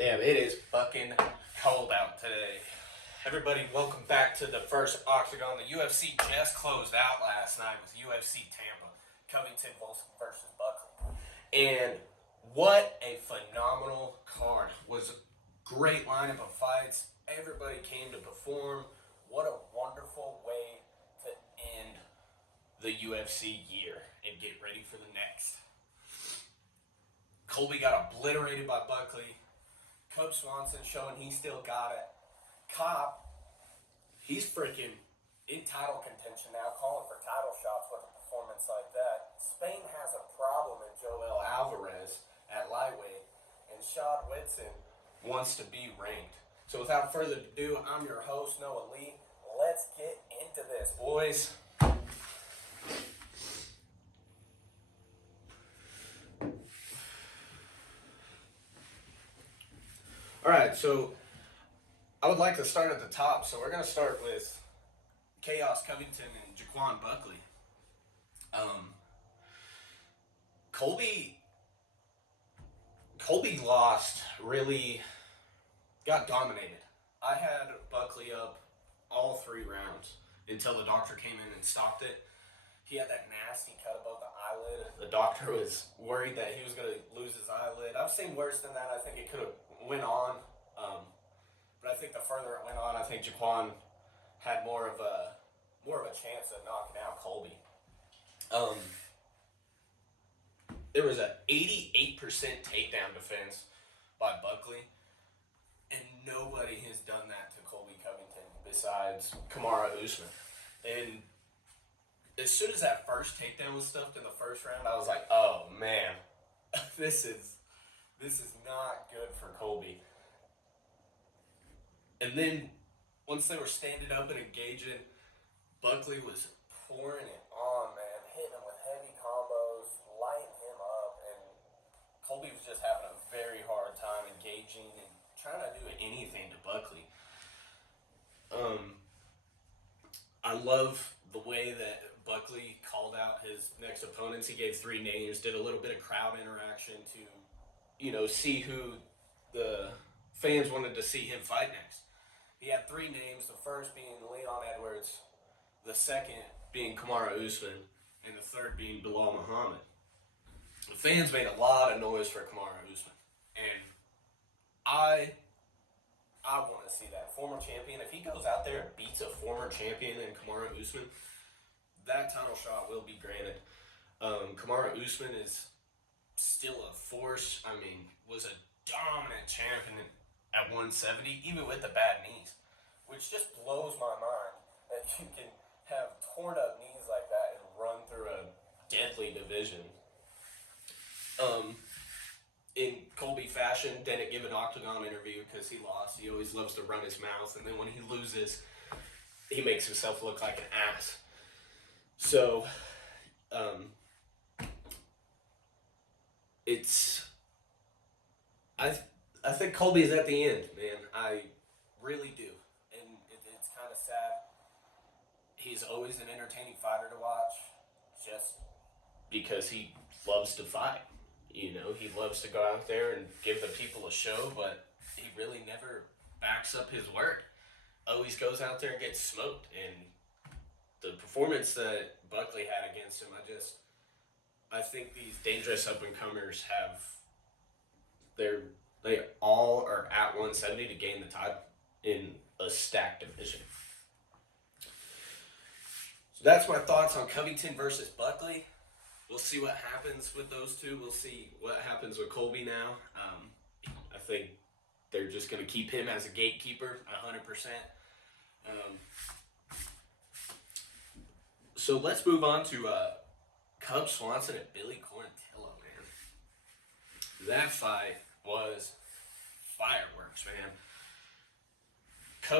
Damn, it is fucking cold out today. Everybody, welcome back to the first Octagon. The UFC just closed out last night with UFC TAMPA, Covington versus Buckley. And what a phenomenal card. Was a great lineup of fights. Everybody came to perform. What a wonderful way to end the UFC year and get ready for the next. Colby got obliterated by Buckley. Swanson showing he still got it. Cop, he's freaking in title contention now, calling for title shots with a performance like that. Spain has a problem in Joel Alvarez at lightweight, and Shad Whitson wants to be ranked. So without further ado, I'm your host, Noah Lee. Let's get into this, boys. Alright, so I would like to start at the top. So we're going to start with Chaos Covington and Jaquan Buckley. Colby lost, really got dominated. I had Buckley up all 3 rounds until the doctor came in and stopped it. He had that nasty cut above the eyelid. The doctor was worried that he was going to lose his eyelid. I've seen worse than that. I think it could have went on. But I think the further it went on, I think Jaquan had more of a chance of knocking out Colby. There was an 88% takedown defense by Buckley, and nobody has done that to Colby Covington besides Kamaru Usman. And as soon as that first takedown was stuffed in the first round, I was like, oh man, this is not good for Colby. And then once they were standing up and engaging, Buckley was pouring it on, man, hitting him with heavy combos, lighting him up, and Colby was just having a very hard time engaging and trying to do anything to Buckley. I love the way that Buckley called out his next opponents. He gave 3 names, did a little bit of crowd interaction to, see who the fans wanted to see him fight next. He had 3 names, the first being Leon Edwards, the second being Kamaru Usman, and the third being Bilal Muhammad. The fans made a lot of noise for Kamaru Usman, and I want to see that former champion. If he goes out there and beats a former champion in Kamaru Usman, that title shot will be granted. Kamaru Usman is still a force. I mean, was a dominant champion at 170, even with the bad knees, which just blows my mind that you can have torn up knees like that and run through a deadly division. In Colby fashion, didn't give an Octagon interview because he lost. He always loves to run his mouth, and then when he loses, he makes himself look like an ass. So, I think Colby's at the end, man. I really do. And it's kind of sad. He's always an entertaining fighter to watch just because he loves to fight. He loves to go out there and give the people a show, but he really never backs up his word. Always goes out there and gets smoked. And the performance that Buckley had against him, I think these dangerous up-and-comers they all are at 170 to gain the title in a stacked division. So that's my thoughts on Covington versus Buckley. We'll see what happens with those two. We'll see what happens with Colby now. I think they're just going to keep him as a gatekeeper 100%. So let's move on to Swanson and Billy Quarantillo, man. That fight was fireworks, man.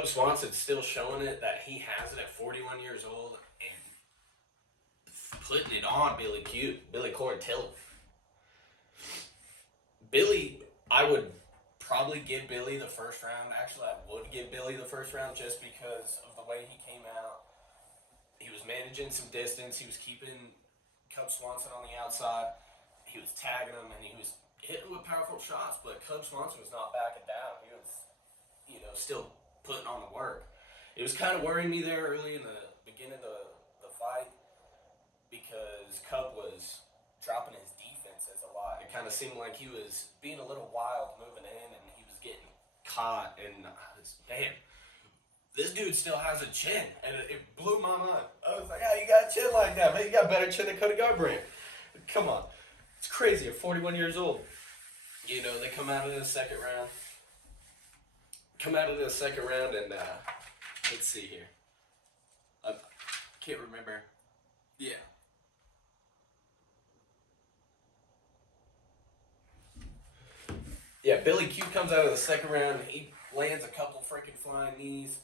Swanson's still showing it that he has it at 41 years old and putting it on Billy Quarantillo. I would probably give Billy the first round. Actually, I would give Billy the first round just because of the way he came out. He was managing some distance. He was keeping Swanson on the outside. He was tagging him, and he was hitting with powerful shots, but Cub Swanson was not backing down. He was, still putting on the work. It was kind of worrying me there early in the beginning of the fight because Cub was dropping his defenses a lot. It kind of seemed like he was being a little wild moving in, and he was getting caught. And damn, this dude still has a chin, and it blew my mind. I was like, "How you got a chin like that, man? You got a better chin than Cody Garbrandt." Come on, it's crazy. At 41 years old, they come out of the second round. And let's see here. I can't remember. Yeah. Yeah, Billy Q comes out of the second round. He lands a couple freaking flying knees.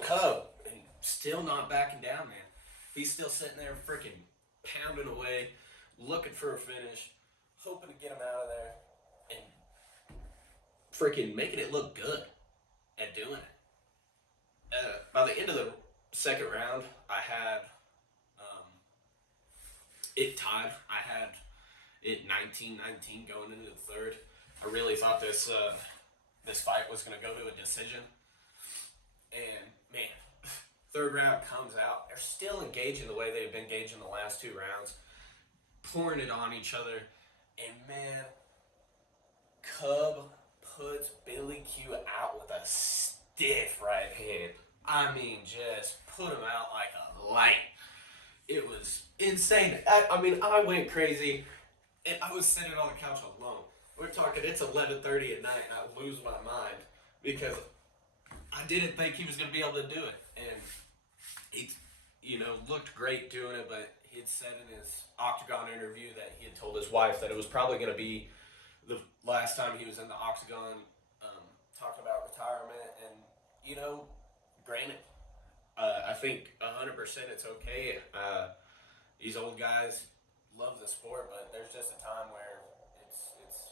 Cub, and still not backing down, man. He's still sitting there freaking pounding away, looking for a finish, hoping to get him out of there, and freaking making it look good at doing it. By the end of the second round, I had it tied. I had it 19-19 going into the third. I really thought this fight was going to go to a decision. And, man, third round comes out. They're still engaging the way they've been engaging the last two rounds, pouring it on each other. And, man, Cub puts Billy Q out with a stiff right hand. I mean, just put him out like a light. It was insane. I went crazy, and I was sitting on the couch alone. We're talking, it's 11:30 at night, and I lose my mind because I didn't think he was going to be able to do it. And he, looked great doing it, but he had said in his Octagon interview that he had told his wife that it was probably going to be the last time he was in the Octagon, talking about retirement. And, granted, I think 100% it's okay. These old guys love the sport, but there's just a time where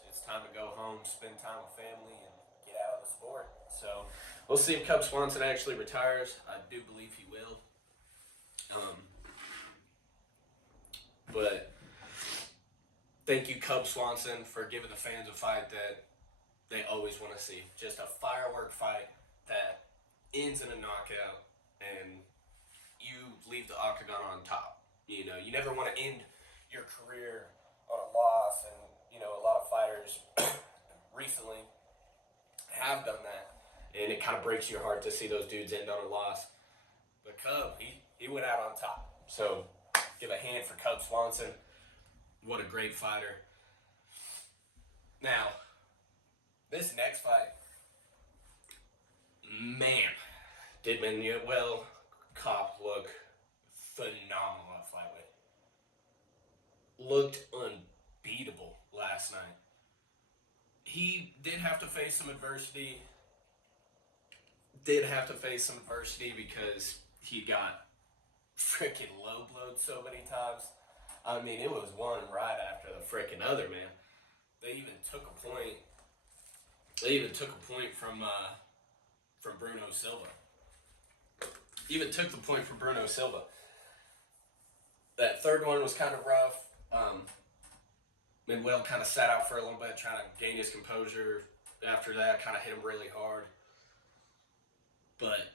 it's time to go home, spend time with family, and get out of the sport. So we'll see if Cub Swanson actually retires. I do believe he will. But thank you, Cub Swanson, for giving the fans a fight that they always want to see. Just a firework fight that ends in a knockout, and you leave the octagon on top. You never want to end your career on a loss, and a lot of fighters recently have done that, and it kind of breaks your heart to see those dudes end on a loss. But Cub, he went out on top. So give a hand for Cub Swanson. What a great fighter. Now, this next fight, man, did Manuel Kopp look phenomenal at flyweight. Looked unbeatable last night. He did have to face some adversity. Because he got freaking low blowed so many times. I mean, it was one right after the freaking other, man. They even took a point from Bruno Silva. That third one was kind of rough. Manuel kind of sat out for a little bit, trying to gain his composure. After that, kind of hit him really hard. But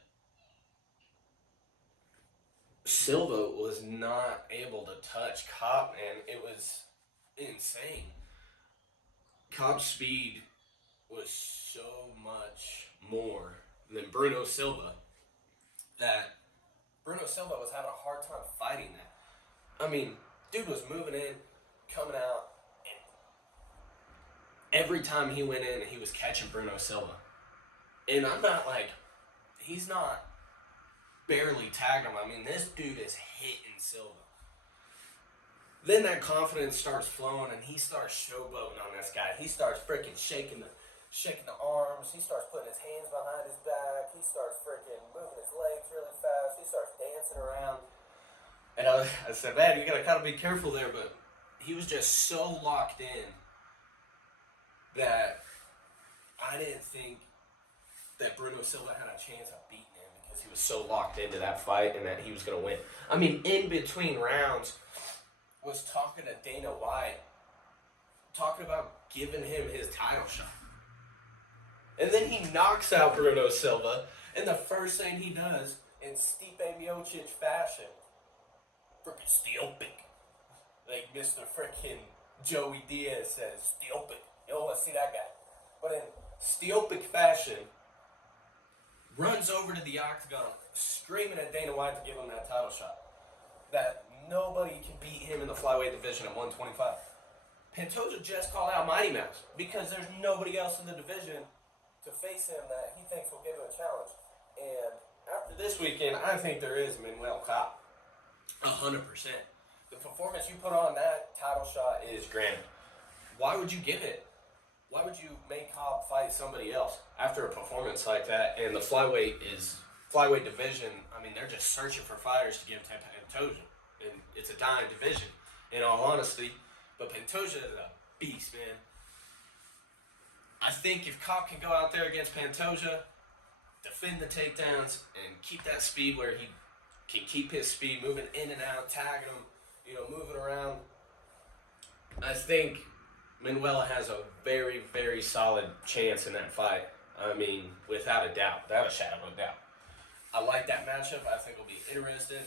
Silva was not able to touch Kopp, man. It was insane. Kopp's speed was so much more than Bruno Silva that Bruno Silva was having a hard time fighting that. I mean, dude was moving in, coming out, and every time he went in, he was catching Bruno Silva. And I'm not like, he's not barely tagging him. I mean, this dude is hitting Silva. Then that confidence starts flowing, and he starts showboating on this guy. He starts freaking shaking the arms. He starts putting his hands behind his back. He starts freaking moving his legs really fast. He starts dancing around. And I said, man, you got to kind of be careful there. But he was just so locked in that I didn't think that Bruno Silva had a chance of beating him because he was so locked into that fight and that he was going to win. I mean, in between rounds, was talking to Dana White talking about giving him his title shot. And then he knocks out Bruno Silva, and the first thing he does, in Stipe Miocic fashion, freaking stupid. Like Mr. freaking Joey Diaz says, stupid. You don't want to see that guy. But in stupid fashion, runs over to the octagon, screaming at Dana White to give him that title shot. That nobody can beat him in the flyweight division at 125. Pantoja just called out Mighty Mouse because there's nobody else in the division to face him that he thinks will give him a challenge. And after this weekend, I think there is Manuel Cop. 100%. The performance you put on that title shot is grand. Why would you give it? Why would you make Cobb fight somebody else after a performance like that? And the flyweight division, I mean, they're just searching for fighters to give to Pantoja. And it's a dying division, in all honesty. But Pantoja is a beast, man. I think if Cobb can go out there against Pantoja, defend the takedowns, and keep that speed where he can keep his speed, moving in and out, tagging him, moving around, I think Manuel has a very, very solid chance in that fight. I mean, without a doubt, without a shadow of a doubt. I like that matchup. I think it'll be interesting.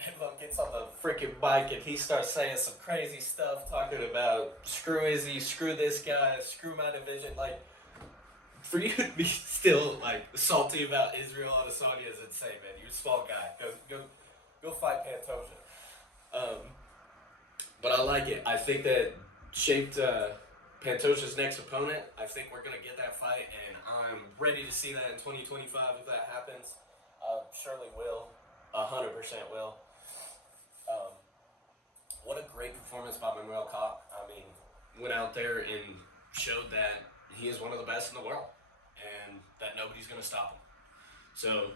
Manuel gets on the freaking bike and he starts saying some crazy stuff, talking about screw Izzy, screw this guy, screw my division. Like, for you to be still like salty about Israel Adesanya is insane, man. You're a small guy. Go fight Pantoja. But I like it. I think that shaped Pantoja's next opponent. I think we're gonna get that fight, and I'm ready to see that in 2025 if that happens. Surely will. 100% will. What a great performance by Manuel Kopp. I mean, went out there and showed that he is one of the best in the world and that nobody's going to stop him. So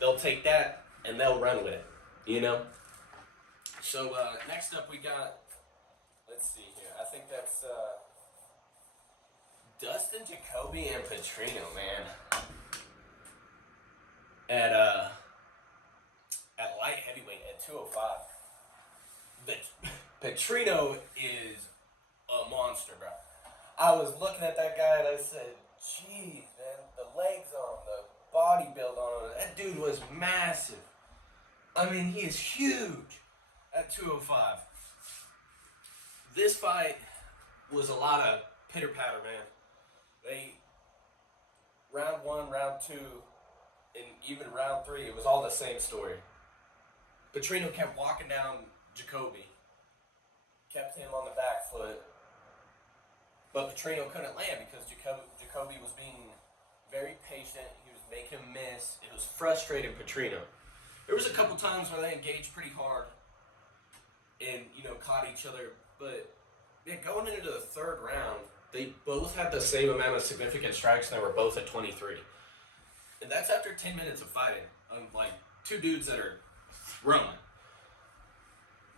they'll take that and they'll run with it, So next up we got, let's see here. I think that's Dustin Jacoby and Petrino, man. At light heavyweight at 205. Petrino is a monster, bro. I was looking at that guy and I said, "Jeez, man, the legs on him, the body build on him. That dude was massive. I mean, he is huge at 205." This fight was a lot of pitter patter, man. Round 1, round 2, and even round 3, it was all the same story. Petrino kept walking down Jacoby, kept him on the back foot, but Petrino couldn't land because Jacoby was being very patient. He was making him miss. It was frustrating Petrino. There was a couple times where they engaged pretty hard and, caught each other, but going into the third round, they both had the same amount of significant strikes and they were both at 23. And that's after 10 minutes of fighting. Like, two dudes that are throwing.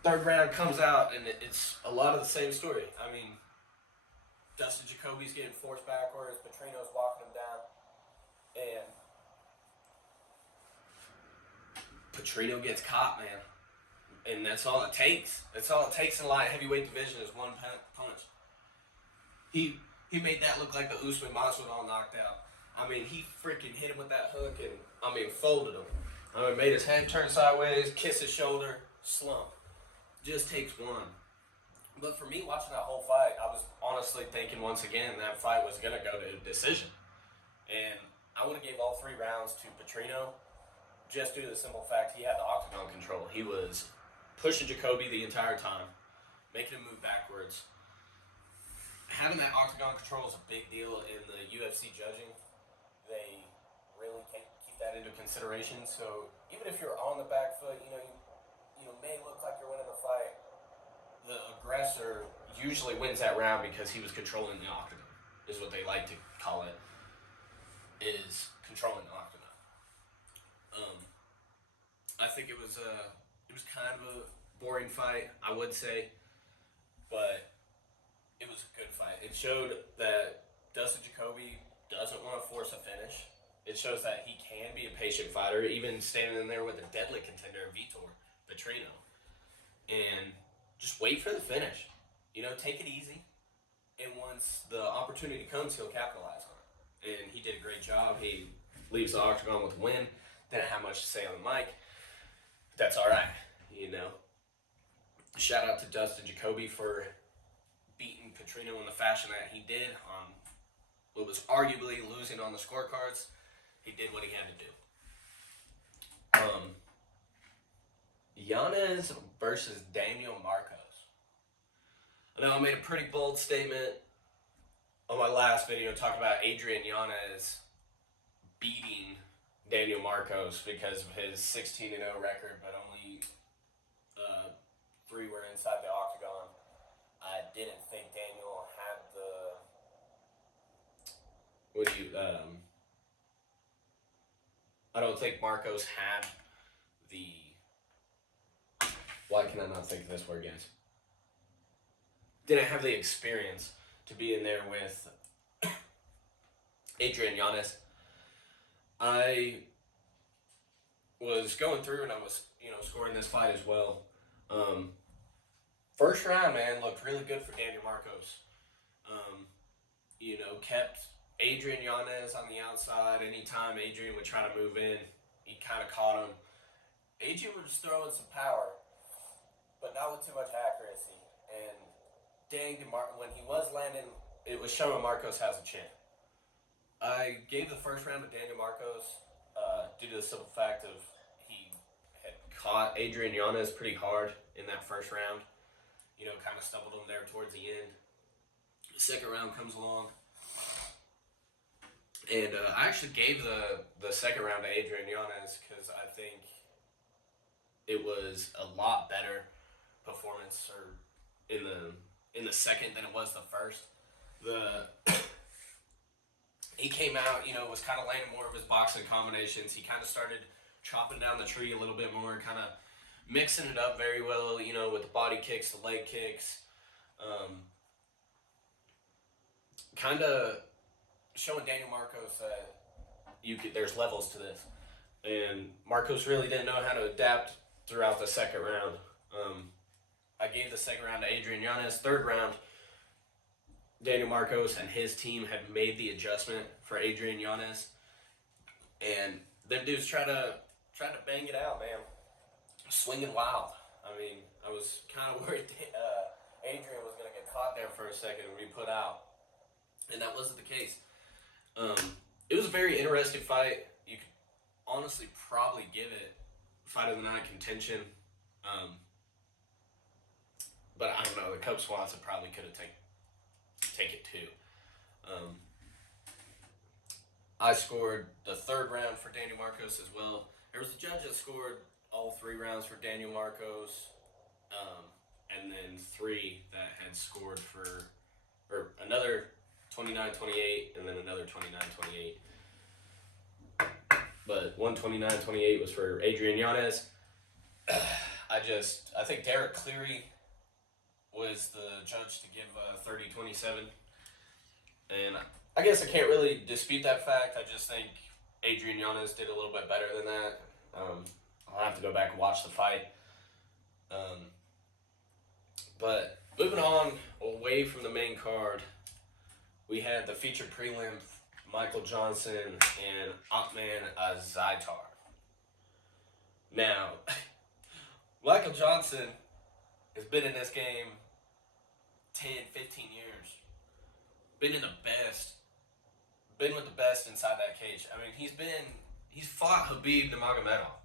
Third round comes out, and it's a lot of the same story. I mean, Dustin Jacoby's getting forced backwards. Petrino's walking him down. And Petrino gets caught, man. And that's all it takes. That's all it takes in the light heavyweight division is one punch. He made that look like the Usman Masvidal knocked out. I mean, he freaking hit him with that hook and, folded him. Made his head turn sideways, kiss his shoulder, slump. Just takes one. But for me, watching that whole fight, I was honestly thinking once again that fight was going to go to a decision. And I would have gave all 3 rounds to Petrino just due to the simple fact he had the octagon control. He was pushing Jacoby the entire time, making him move backwards. Having that octagon control is a big deal in the UFC judging. They really can't keep that into consideration. So even if you're on the back foot, you may look like you're winning the fight. The aggressor usually wins that round because he was controlling the octagon, is what they like to call it, is controlling the octagon. I think it was kind of a boring fight, I would say, but it was a good fight. It showed that Dustin Jacoby doesn't want to force a finish. It shows that he can be a patient fighter, even standing in there with a deadly contender, Vitor Petrino, and just wait for the finish. take it easy. And once the opportunity comes, he'll capitalize on it. And he did a great job. He leaves the octagon with a win. Didn't have much to say on the mic. That's all right. Shout out to Dustin Jacoby for beating Petrino in the fashion that he did on what was arguably losing on the scorecards. He did what he had to do. Yanez versus Daniel Marcos. I know I made a pretty bold statement on my last video talking about Adrian Yanez beating Daniel Marcos because of his 16-0 record, but only 3 were inside the octagon. I didn't think Daniel had I don't think Marcos had the. Why can I not think of this word, guys? Didn't have the experience to be in there with Adrian Yanez. I was going through and I was, scoring this fight as well. First round, man, looked really good for Daniel Marcos. Kept Adrian Yanez on the outside. Anytime Adrian would try to move in, he kind of caught him. Adrian was throwing some power, but not with too much accuracy. And when he was landing, it was showing Marcos has a chin. I gave the first round to Daniel Marcos due to the simple fact of he had caught Adrian Yanez pretty hard in that first round. Kind of stumbled him there towards the end. The second round comes along. And I actually gave the second round to Adrian Yanez because I think it was a lot better performance in the second than it was the first. He came out, was kind of landing more of his boxing combinations. He kind of started chopping down the tree a little bit more, kind of mixing it up very well, with the body kicks, the leg kicks. Kind of showing Daniel Marcos that there's levels to this. And Marcos really didn't know how to adapt throughout the second round. I gave the second round to Adrian Yanez. Third round, Daniel Marcos and his team had made the adjustment for Adrian Yanez. And them dudes tried to bang it out, man. Swinging wild. I mean, I was kind of worried Adrian was going to get caught there for a second and be put out. And that wasn't the case. It was a very interesting fight. You could honestly probably give it fight of the night contention. But I don't know. The Cub Swanson probably could have take it too. I scored the third round for Daniel Marcos as well. There was a judge that scored all 3 rounds for Daniel Marcos, and then 3 that had scored or another 29-28, and then another 29-28. But 129-28 was for Adrian Yanez. I think Derek Cleary was the judge to give 30-27. And I guess I can't really dispute that fact. I just think Adrian Yanez did a little bit better than that. I'll have to go back and watch the fight. But moving on away from the main card, we had the featured prelim, Michael Johnson and Usman Azaitar. Now, Michael Johnson has been in this game 10, 15 years. Been with the best inside that cage. I mean, he's fought Khabib Nurmagomedov.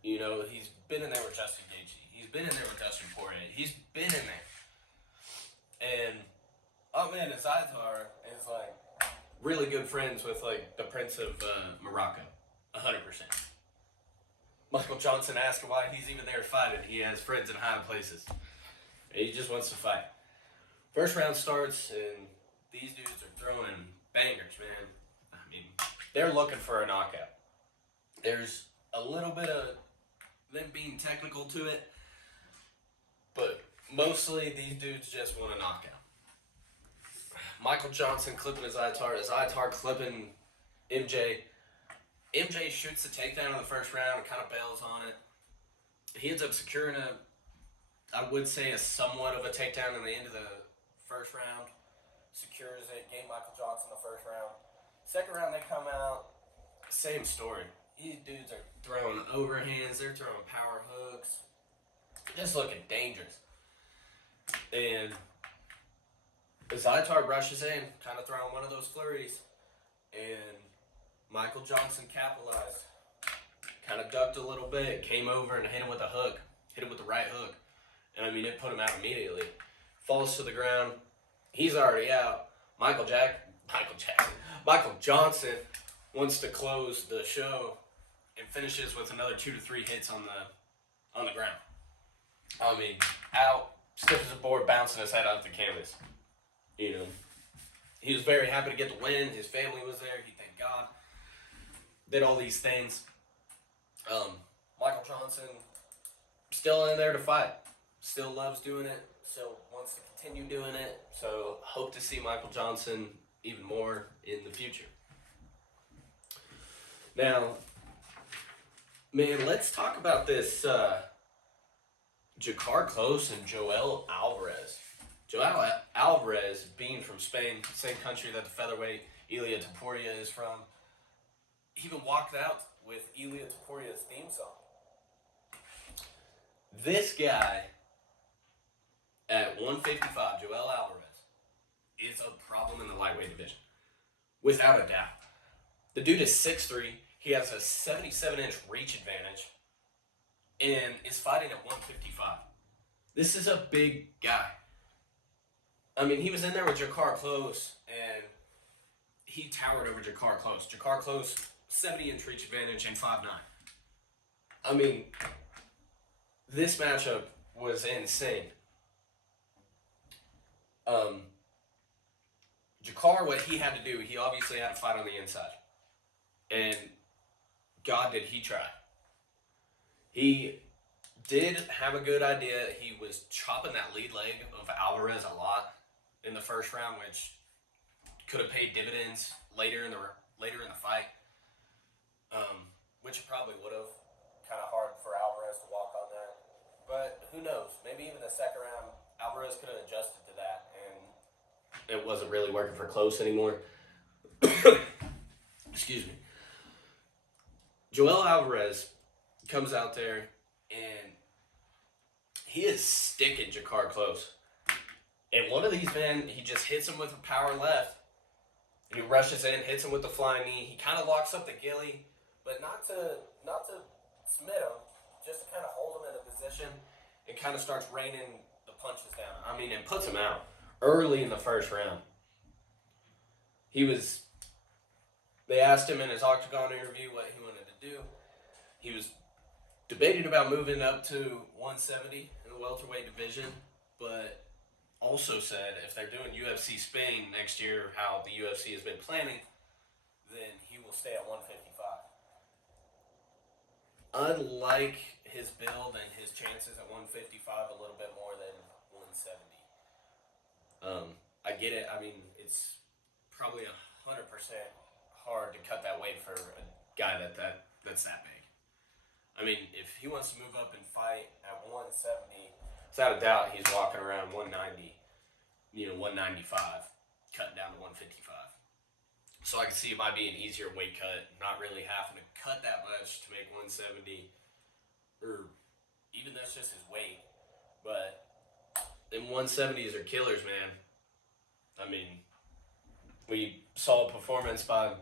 He's been in there with Justin Gaethje. He's been in there with Dustin Poirier. He's been in there. And Usman Azaitar is really good friends with the Prince of Morocco. 100%. Michael Johnson asked why he's even there fighting. He has friends in high places. He just wants to fight. First round starts, and these dudes are throwing bangers, man. I mean, they're looking for a knockout. There's a little bit of them being technical to it, but mostly these dudes just want a knockout. Michael Johnson clipping Azaitar clipping MJ. MJ shoots the takedown in the first round and kind of bails on it. He ends up securing I would say a somewhat of a takedown in the end of the first round. Secures it, gave Michael Johnson the first round. Second round, they come out, same story. These dudes are throwing overhands, they're throwing power hooks, just looking dangerous. And Zaitar rushes in, kind of throwing one of those flurries, and Michael Johnson capitalized. Kind of ducked a little bit, came over and hit him with a hook, hit him with the right hook. And I mean, it put him out immediately. Falls to the ground. He's already out. Michael Johnson wants to close the show and finishes with another 2 to 3 hits on the ground. I mean, out, stiff as a board, bouncing his head off the canvas. You know, he was very happy to get the win. His family was there. He thanked God. Did all these things. Michael Johnson still in there to fight. Still loves doing it. Still wants to continue doing it. So hope to see Michael Johnson even more in the future. Now, man, let's talk about this Jakar Close and Joel Alvarez. Joel Alvarez, being from Spain, same country that the featherweight Ilia Topuria is from, he even walked out with Ilia Topuria's theme song. This guy at 155, Joel Alvarez, is a problem in the lightweight division, without a doubt. The dude is 6'3", he has a 77-inch reach advantage, and is fighting at 155. This is a big guy. I mean, he was in there with Jakar Close, and he towered over Jakar Close. Jakar Close, 70-inch reach advantage and 5'9". I mean, this matchup was insane. Jakar, what he had to do, he obviously had to fight on the inside. And God, did he try. He did have a good idea. He was chopping that lead leg of Alvarez a lot in the first round, which could have paid dividends later in the fight. Which it probably would have. Kind of hard for Alvarez to walk on that. But who knows? Maybe even the second round, Alvarez could have adjusted to that, and it wasn't really working for Close anymore. Excuse me. Joel Alvarez comes out there, and he is sticking Jakar Close. And one of these men, he just hits him with a power left. He rushes in, hits him with the flying knee. He kind of locks up the gilly, but not to smite him, just to kind of hold him in a position and kind of starts raining the punches down. I mean, and puts him out early in the first round. They asked him in his Octagon interview what he wanted to do. He was debating about moving up to 170 in the welterweight division, but also said if they're doing UFC Spain next year, how the UFC has been planning, then he will stay at 155. I like his build and his chances at 155 a little bit more than 170. I get it. I mean, it's probably 100% hard to cut that weight for a guy that's that big. I mean, if he wants to move up and fight at 170, without a doubt, he's walking around 190, 195, cutting down to 155. So I can see it might be an easier weight cut, not really having to cut that much to make 170, or even that's just his weight. But them 170s are killers, man. I mean, we saw a performance by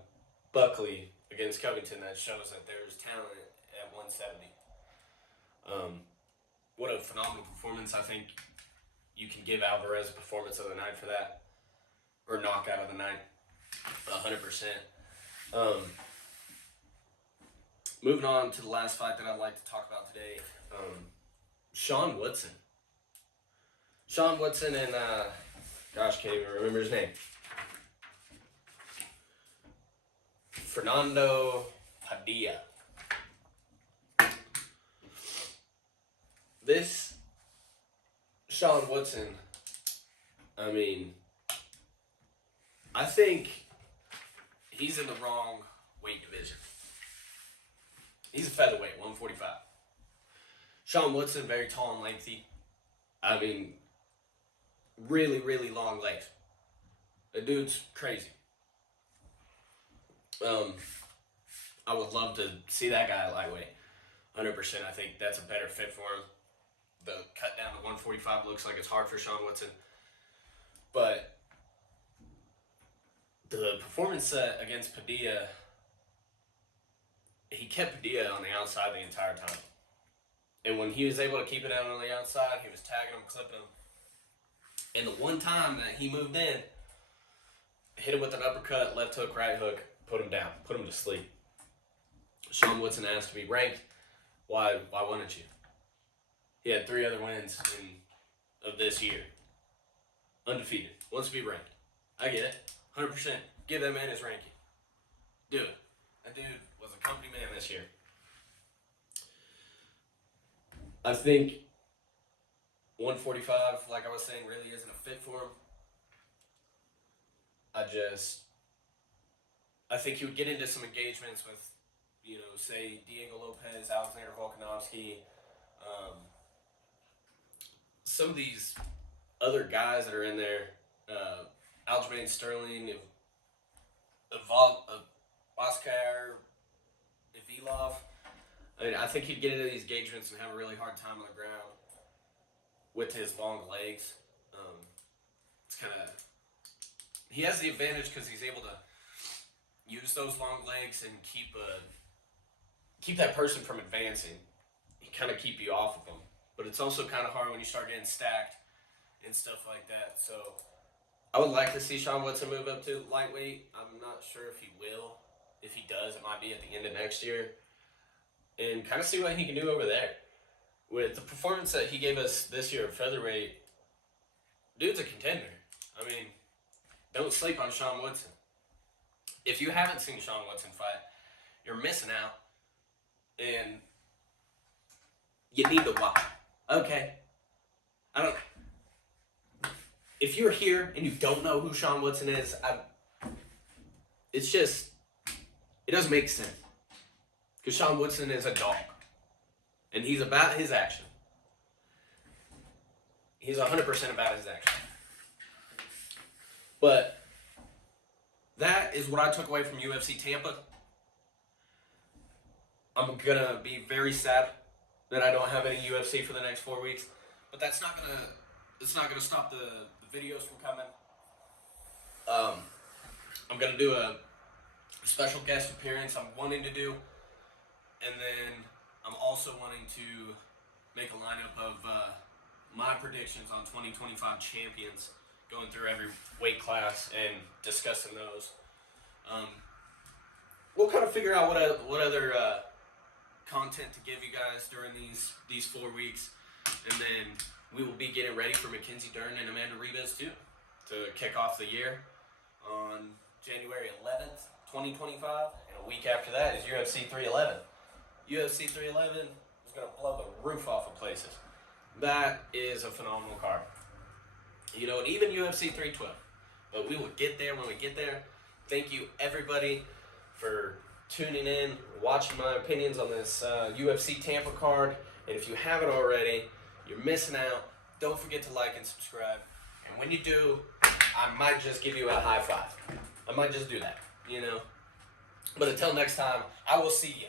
Buckley against Covington that shows that there's talent at 170. What a phenomenal performance. I think you can give Alvarez performance of the night for that, or knockout of the night, 100%. Moving on to the last fight that I'd like to talk about today, Sean Woodson. Sean Woodson and, can't even remember his name. Fernando Padilla. This Sean Woodson, I mean, I think he's in the wrong weight division. He's a featherweight, 145. Sean Woodson, very tall and lengthy. I mean, really, really long legs. The dude's crazy. I would love to see that guy at lightweight. 100%. I think that's a better fit for him. The cut down to 145 looks like it's hard for Sean Woodson. But the performance set against Padilla, he kept Padilla on the outside the entire time. And when he was able to keep it out on the outside, he was tagging him, clipping him. And the one time that he moved in, hit him with an uppercut, left hook, right hook, put him down, put him to sleep. Sean Woodson asked to be ranked. Why wouldn't you? He had 3 other wins of this year. Undefeated. Wants to be ranked. I get it. 100%. Give that man his ranking. Do it. That dude was a company man this year. I think 145, like I was saying, really isn't a fit for him. I think he would get into some engagements with, say Diego Lopez, Alexander Volkanovski, some of these other guys that are in there, Aljamain Sterling, Oscar Ivilov. I mean, I think he'd get into these engagements and have a really hard time on the ground with his long legs. It's kind of... He has the advantage because he's able to use those long legs and keep that person from advancing. He kind of keep you off of them. But it's also kind of hard when you start getting stacked and stuff like that. So I would like to see Sean Woodson move up to lightweight. I'm not sure if he will. If he does, it might be at the end of next year. And kind of see what he can do over there. With the performance that he gave us this year at featherweight, dude's a contender. I mean, don't sleep on Sean Woodson. If you haven't seen Sean Woodson fight, you're missing out. And you need to watch. Okay? If you're here and you don't know who Sean Woodson is, it doesn't make sense. Because Sean Woodson is a dog. And he's about his action. He's 100% about his action. But that is what I took away from UFC Tampa. I'm going to be very sad that I don't have any UFC for the next 4 weeks. But it's not going to stop the videos from coming. I'm going to do a special guest appearance I'm wanting to do. And then I'm also wanting to make a lineup of my predictions on 2025 champions, going through every weight class and discussing those. We'll kind of figure out what other content to give you guys during these 4 weeks. And then we will be getting ready for Mackenzie Dern and Amanda Ribas too, to kick off the year on January 11th, 2025. And a week after that is UFC 311. UFC 311 is going to blow the roof off of places. That is a phenomenal card. And even UFC 312. But we will get there when we get there. Thank you, everybody, for tuning in, watching my opinions on this UFC Tampa card. And if you haven't already, you're missing out. Don't forget to like and subscribe. And when you do, I might just give you a high five. I might just do that, But until next time, I will see you.